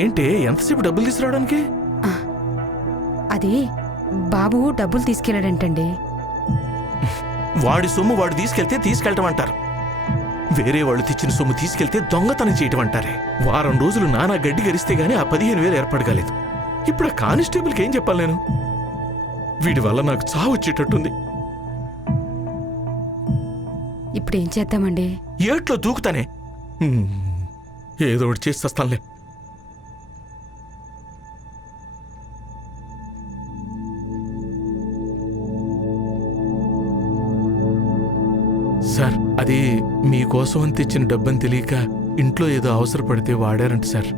ఏంటి ఎంతసేపు డబ్బులు తీసుకురావడానికి? అది బాబు డబ్బులు తీసుకెళ్ళాడంటండి. వాడి సొమ్ము వాడు తీసుకెళ్ళటం అంటారు. వేరే వాళ్ళు తెచ్చిన సొమ్ము తీసుకెళ్తే దొంగతనం చేయటం అంటారే. వారం రోజులు నానా గడ్డి గరిస్తే గానీ ఆ 15,000 ఏర్పడగలేదు. ఇప్పుడు ఆ కానిస్టేబుల్కి ఏం చెప్పాలి నేను? వీడి వల్ల నాకు చావు వచ్చేటట్టుంది. ఇప్పుడు ఏం చేద్దామండి? ఏట్లో దూకుతానే. ఏదో ఒకటి చేసి వస్తానులే. సార్, అది మీకోసం అని తెచ్చిన డబ్బని తెలియక ఇంట్లో ఏదో అవసరపడితే వాడారంట సార్.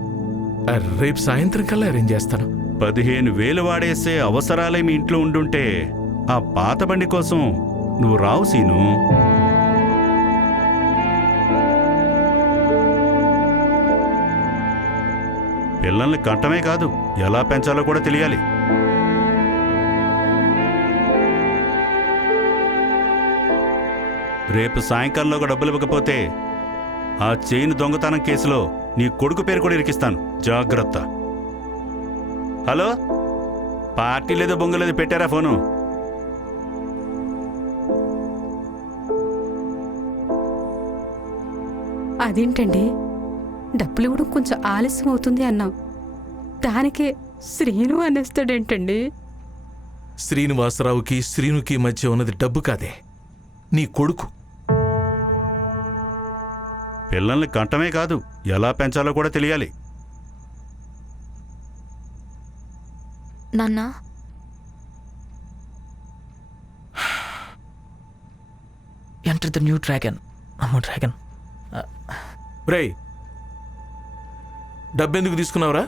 రేపు సాయంత్రం కల్లా అరేంజ్ చేస్తాను. 15,000 వాడేసే అవసరాలే మీ ఇంట్లో ఉండుంటే ఆ పాత బండి కోసం నువ్వు రావు సీను. పిల్లల్ని కంటమే కాదు, ఎలా పెంచాలో కూడా తెలియాలి. రేపు సాయంకాలంలోగా డబ్బులు ఇవ్వకపోతే ఆ చైన్ దొంగతనం కేసులో నీ కొడుకు పేరు కూడా ఇరికిస్తాను. జాగ్రత్త. హలో, పార్టీ లేదో బొంగలేదో పెట్టారా ఫోను? అదేంటండి, డబ్బులు ఇవ్వడం కొంచెం ఆలస్యం అవుతుంది అన్నాం, దానికే శ్రీను అనేస్తాడేంటండి? శ్రీనివాసరావుకి శ్రీనుకి మధ్య ఉన్నది డబ్బు కాదే, నీ కొడుకు. పిల్లల్ని కంటమే కాదు, ఎలా పెంచాలో కూడా తెలియాలి. నాన్న, ఎంటర్ ద న్యూ డ్రాగన్. అమ్మో డ్రాగన్. రేయ్, డబ్బెందుకు తీసుకున్నావురా?